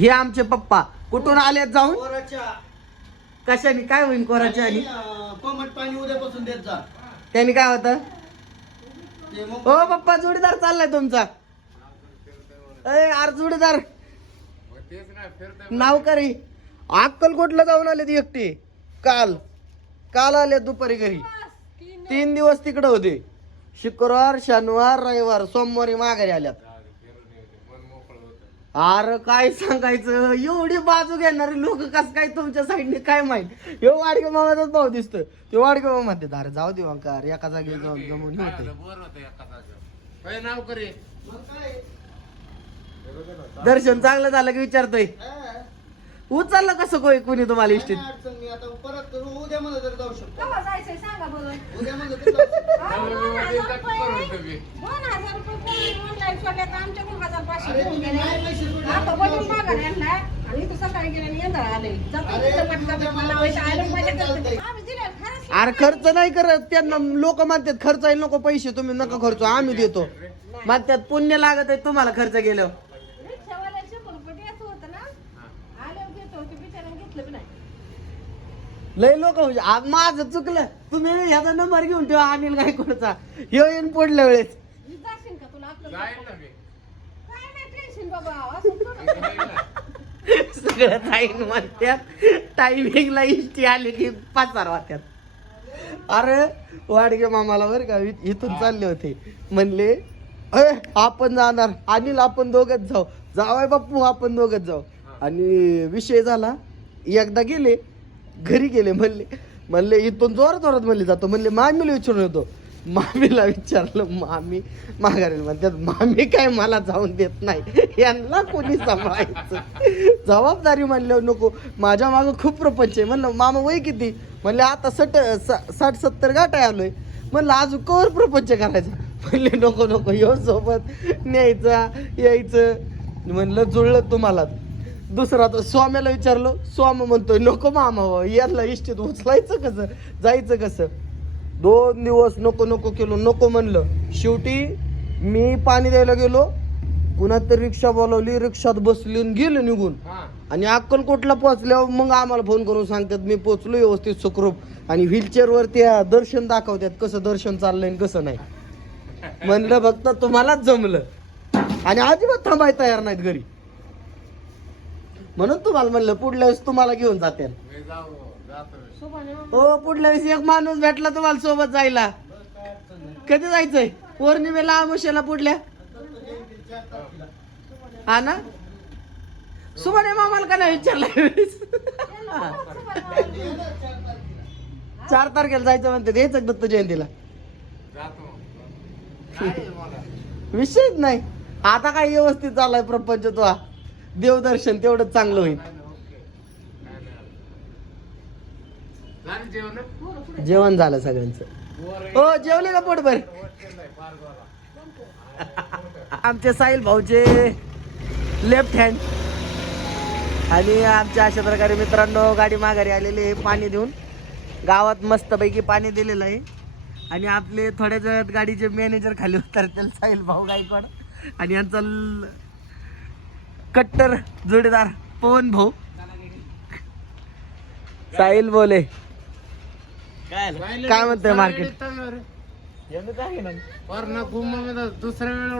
हे आमचे पप्पा. कुठून आले जाऊन? कोराच्या. कशाने? काय होईल कोराच्या आणि अं, कोमट पाणी उद्यापासून देत जा. त्यांनी काय होतं? ते मग हो पप्पा जोडीदार चाललाय तुमचा. ए अरे जोडीदार. नाव करी. अक्कलकोटला जाऊन आले ती एकटी. काल. काल आले दुपारी घरी. तीन दिवस तिकडे होते. शुक्रवार शनिवार रविवार सोमवारी माघारी आल्यात. अरे काय सांगायचं? एवढी बाजू घेणारे लोक कस काय तुमच्या साईडने काय माहीत? ह्यो वाडगे मामाचाच भाऊ दिसतोय. ते वाडगे मामा म्हणते अरे जाऊ दे का एका जागी जाऊन जमून होते. दर्शन चांगलं झालं की विचारतोय. हा. उचललं कसं कोणी कुणी तुम्हाला इष्टीत? काय अडचण नाही आता परत उद्या मध्ये तर जाऊ शकतो. केव्हा जायचंय सांगा बरं. उद्या मध्ये तर जाऊ शकतो. अहो, दोन हजार रुपये. दोन हजार रुपये कोणी ऑनलाईन सोडले तर आमच्याकडून हजार पाचशे अरे घेऊन तुम्ही गेले. नाही पैसे सोडले. आता तर बनवून जाऊ मागा शकतो. यांना आणि इथं सकाळी गेले आणि यंदा आले. जातो अरे, तिथं पटकन तुमच्या मला मनात व्हायचं, आलं पैसे पाहिजे देऊन. करते. चालतंय. आम्ही दिले, खरंच अरे खर्च नाही करत. त्यांना लोक म्हणतात खर्च आहे नको पैसे तुम्ही नका खर्च आम्ही देतो. म्हणतात पुण्य लागत आहे तुम्हाला खर्च गेलं लय लोक माझं चुकलं. तुम्ही ह्याचा नंबर घेऊन ठेवा अनिल गायकवाडचा. ह्यो येईन पुढल्या वेळेस. जाशील का तुला आपलं जाईल ना मी. काय नाही टेन्शन बाबा असं थोडं. सगळं म्हणतात टायमिंगला इष्टी आली की पाच चार वाजतात अरे वाडगे मामाला बरं का इ- इथून चालले होते. म्हणले अय आपण जाणार. अनिल आपण दोघच जाऊ. जावाय बाप्पू आपण दोघच जाऊ. आणि विषय झाला. एकदा गेले. घरी गेले म्हणले म्हणले इथून जोरात जोरात म्हणले जातो. म्हणले मामीला विचारून येतो. मामीला विचारलं मामी माघारी म्हणतात मामी काय मला जाऊन देत नाही. यांना कोणी सांभाळायचं? जबाबदारी म्हणल्यावर नको. माझ्या मागं खूप प्रपंच आहे. म्हणलं मामा वय किती? म्हणले आता सट साठ सत्तर गाठाय आलोय. म्हणलं अजून कवर प्रपंच करायचा. म्हणले नको नको येऊ सोबत न्यायचा यायचं. म्हणलं जुळलं तुम्हाला दुसरा तो स्वाम्याला विचारलं स्वाम म्हणतोय नको मामा हो, यांना इष्टीत उचलायचं कसं? जायचं कसं? दोन दिवस नको नको केलो नको म्हणलं. शेवटी मी पाणी द्यायला गेलो पुन्हा तर रिक्षा बोलवली रिक्षात बसली गेलो निघून. आणि अक्कलकोटला पोहोचल्यावर मग आम्हाला फोन करून सांगतात मी पोहोचलो व्यवस्थित सुखरूप. आणि व्हीलचेअरवर त्या दर्शन दाखवतात कसं दर्शन चाललंय कसं नाही. म्हणलं फक्त तुम्हालाच जमलं. आणि अजिबात थांबाय तयार नाहीत घरी. म्हणून तुम्हाला म्हणलं पुढल्या वेळेस तुम्हाला घेऊन जाते हो पुढल्या वेळेस एक माणूस भेटला तुम्हाला सोबत जायला. कधी जायचंय? पौर्णिमेला आमुष्याला पुढल्या? हा ना? सुभाने मामाला का नाही विचारलं चार तारखेला जायचं म्हणते द्यायचं दत्त जयंतीला? विषयच नाही. आता काय व्यवस्थित चाललाय प्रपंच तो. देवदर्शन तेवढंच चांगलं होईल. जेवण? झालं सगळ्यांचं. हो जेवले का पोटभर. आमचे साहिल भाऊचे लेफ्ट हँड आणि आमच्या अशा प्रकारे मित्रांनो गाडी माघारी आलेली आहे पाणी देऊन. गावात मस्तपैकी पाणी दिलेलं आहे. आणि आपले थोड्या वेळात गाडीचे मॅनेजर खाली उतरतील साहिल भाऊ गायकवाड. आणि यांचा कट्टर जोडीदार पवन भाऊ. साहिल बोले. काय म्हणतोय मार्केट दुसऱ्या वेळेला